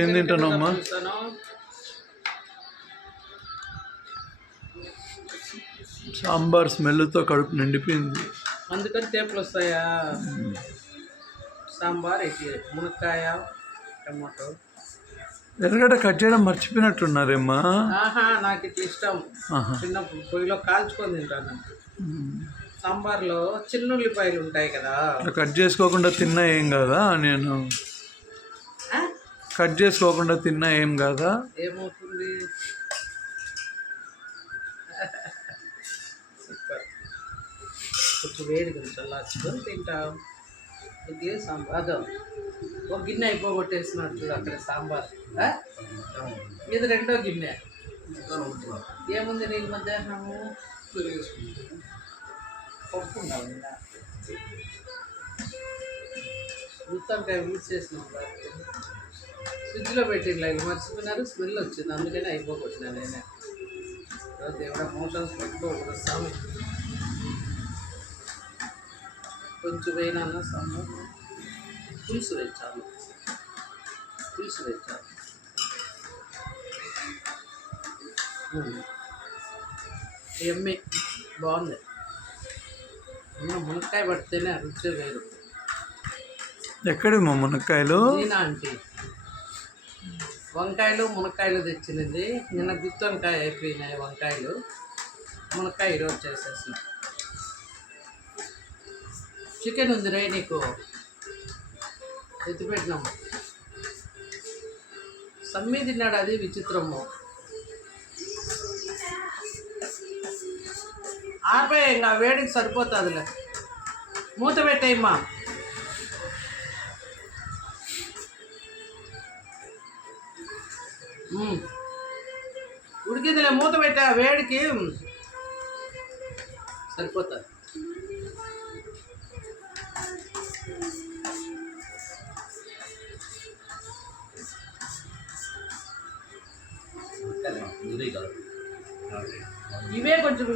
ఏం తింటానమ్మా? సాంబార్ స్మెల్తో కడుపు నిండిపోయింది. అందుకని తేపులు వస్తాయా? సాంబార్ మునక్కాయ టమాటో ఎర్రగడ్డ కట్ చేయడం మర్చిపోయినట్టున్నారేమ్మా. నాకు ఇట్లా ఇష్టం. చిన్నప్పుడు పొయ్యిలో కాల్చుకొని తింటాను. సాంబార్లో చిన్న ఉల్లిపాయలు ఉంటాయి కదా, కట్ చేసుకోకుండా తిన్నా ఏం కాదా? నేను కట్ చేసుకోకుండా తిన్నా ఏం కాదా? ఏమవుతుంది? కొంచెం వేడిగా చల్లార్చుకొని తింటాం. ఇది సాంబార్ అదో ఒక గిన్నె అయిపోగొట్టేసినట్టు అక్కడ సాంబార్. ఇది రెండో గిన్నె. ఏముంది నీకు మధ్యాహ్నము? పప్పు ఉండాలి. గుత్తంకాయ ఊడ్చేసినాం, ఫ్రిడ్జ్లో పెట్టిన ఇలా మర్చిపోయినారు. స్మెల్ వచ్చింది, అందుకనే అయిపోగొట్టినా నేనే. దేవుడా మోషన్స్ పెట్టుకోకూడదు సామి. కొంచెం వేయినా సాంబార్ పులుసు వేయించాలి. ఎమ్మె బాగుంది. మునక్కాయ పడితేనే రుచి వేరు. ఎక్కడి మా మునక్కాయలు? నేనా ఆంటీ వంకాయలు మునక్కాయలు తెచ్చినది. నిన్న గుత్తి వంకాయ అయిపోయినాయి వంకాయలు. మునక్కాయ ఈరోజు చేసేసిన. చికెన్ ఉంది రే నీకు, ఎత్తిపెట్టినాము. సమ్మి తిన్నాడు, అది విచిత్రము. ఆపే ఇంకా వేడికి సరిపోతుందిలే. మూత పెట్టేయమ్మా. ఉడికిందిలే, మూత పెట్టా. వేడికి సరిపోతుంది. ఇవే కొంచెం